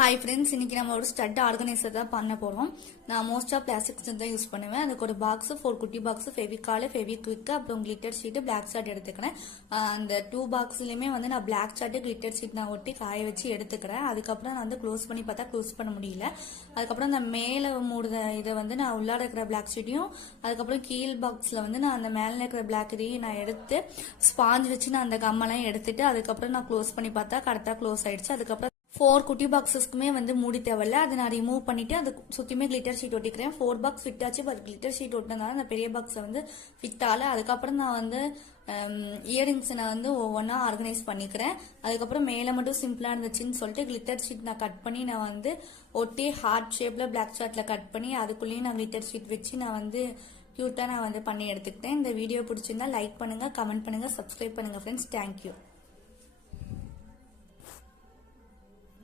Hi friends, இன்னைக்கு நம்ம ஒரு ஸ்டட் ஆர்கனைசர் தான் பண்ண போறோம். நான் மோஸ்டா பிளாஸ்டிக் தான் யூஸ் பண்ணுவேன். அதுக்கு ஒரு பாக்ஸ், 4 குட்டி பாக்ஸ், ஃபெவிகால், ஃபெவிக்விக், அப்புறம் கிளிட்டர் ஷீட், பிளாக் சார்ட் எடுத்துக்கிறேன். அந்த 2 பாக்ஸ்லயுமே வந்து நான் பிளாக் சார்ட், கிளிட்டர் ஷீட் நான் ஒட்டி காய வச்சு எடுத்துக்கிறேன். அதுக்கப்புறம் நான் வந்து க்ளோஸ் பண்ணி பார்த்தா க்ளோஸ் பண்ண முடியல. அதுக்கப்புறம் அந்த மேல மூடுத இதை வந்து நான் உள்ளாட இருக்கிற பிளாக் ஷீட்டையும், அதுக்கப்புறம் கீழ் பாக்ஸ்ல வந்து நான் அந்த மேல இருக்கிற பிளாக் இதையும் நான் எடுத்து ஸ்பாஞ்ச் வச்சு நான் அந்த கம்மெல்லாம் எடுத்துட்டு அதுக்கப்புறம் நான் க்ளோஸ் பண்ணி பார்த்தா கரெக்டா க்ளோஸ் ஆயிடுச்சு. அதுக்கப்புறம் 4 குட்டி பாக்ஸஸ்க்குமே வந்து மூடி தேவையில்ல. அதை நான் ரிமூவ் பண்ணிட்டு அது சுத்தியுமே கிளிட்டர் ஷீட் ஒட்டிக்கிறேன். 4 பாக்ஸ் ஃபிட் ஆச்சு, பட் கிளிட்டர் ஷீட் ஒட்டினதால அந்த பெரிய பாக்ஸை வந்து ஃபிட் ஆகல. அதுக்கப்புறம் நான் வந்து இயரிங்ஸ் நான் வந்து ஒவ்வொன்றா ஆர்கனைஸ் பண்ணிக்கிறேன். அதுக்கப்புறம் மேலே மட்டும் சிம்பிளா இருந்துச்சுன்னு சொல்லிட்டு கிளிட்டர் ஷீட் நான் கட் பண்ணி நான் வந்து ஒட்டி ஹார்ட் ஷேப்ல பிளாக் சார்ட்ல கட் பண்ணி அதுக்குள்ளேயும் நான் கிளிட்டர் ஷீட் வச்சு நான் வந்து கியூட்டா நான் வந்து பண்ணி எடுத்துக்கிட்டேன். இந்த வீடியோ பிடிச்சிருந்தா லைக் பண்ணுங்க, கமெண்ட் பண்ணுங்க, சப்ஸ்கிரைப் பண்ணுங்க ஃப்ரெண்ட்ஸ். தேங்க்யூ.